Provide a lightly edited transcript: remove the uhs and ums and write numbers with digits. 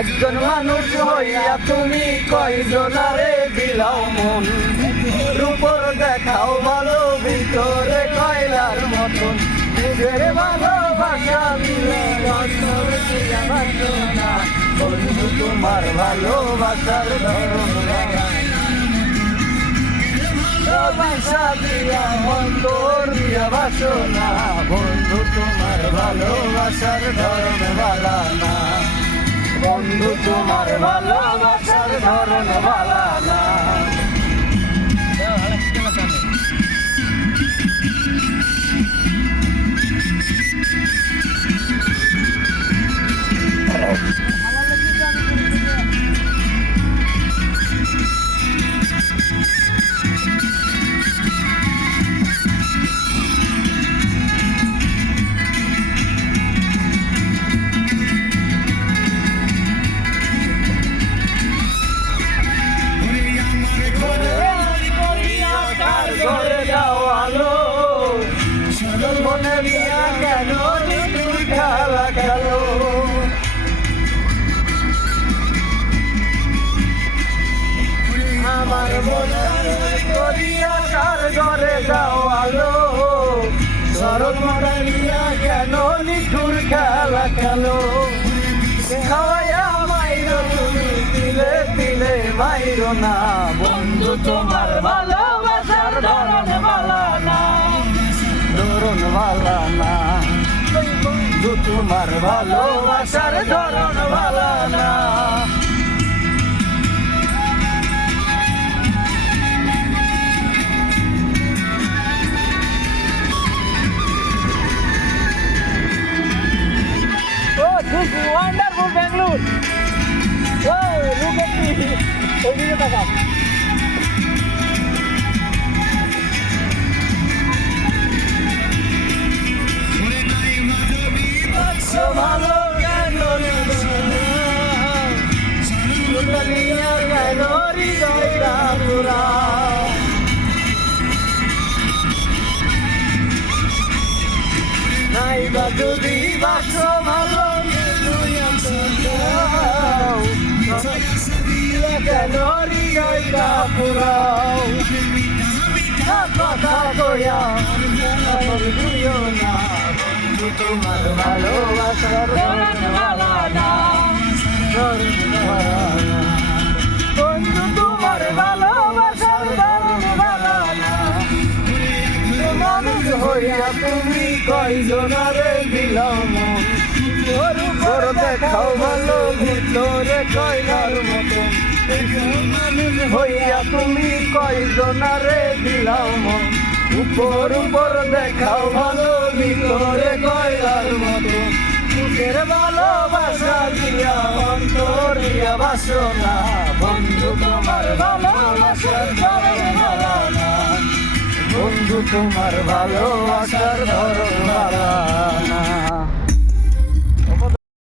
একজন মানুষ হইয়া তুমি কয়জনারে দিলাও মন, রূপর দেখাও ভালো ভিতরে কয়লার মতন, নিজের ভালোবাসা দিলে অন্তর দিয়া বাসনা, বন্ধু তোমার ভালোবাসার ধরন ভালোবাসা দিয়া অন্তর দিয়া বাসনা, বন্ধু তোমার ভালোবাসার ধরন ভালা না, বন্ধু তোমার ভালোবাসার ধরন ভালা না। আমার মনে করিয়া কার ঘরে যাও আলো, শরৎ মারিয়া কেন নিঠুর খেলা খেলো, খাওয়াইয়া মাইরো তুমি দিলে দিলে মাইরো না, বন্ধু তোমার ভালোবাসার ধরন ভালা না, ধরন ভালা না, বন্ধু তোমার ভালোবাসার ধরন ভালা না। This is wonderful Bangalore. Oh, look at me. ওইদিকে তাকাও। ভালো কেন দুনিয়া কেন হৃদয়টা পুরাও, নাই বা যদি বাসো ভালো কেন হৃদয়টা পুরাও, কথা কইয়া দিও না, বন্ধু তোমার ভালোবাসার ধরন ভালা না, বন্ধু তোমার ভালোবাসার ধরন ভালা না, মানুষ হইয়া তুমি কয়জনারে দিলাও মন, উপর দেখাও ভালো ভিতরে কয়লার মতন, মানুষ হইয়া তুমি কয়জনারে দিলাও মন, উপর উপর দেখাও ভালো ভিতরে কয়লার মতন, বুকের ভালোবাসা দিয়া অন্তর দিয়া বাসনা, বন্ধু তোমার ভালোবাসার ধরন ভালা না, বন্ধু তোমার ভালোবাসার ধরন ভালা না।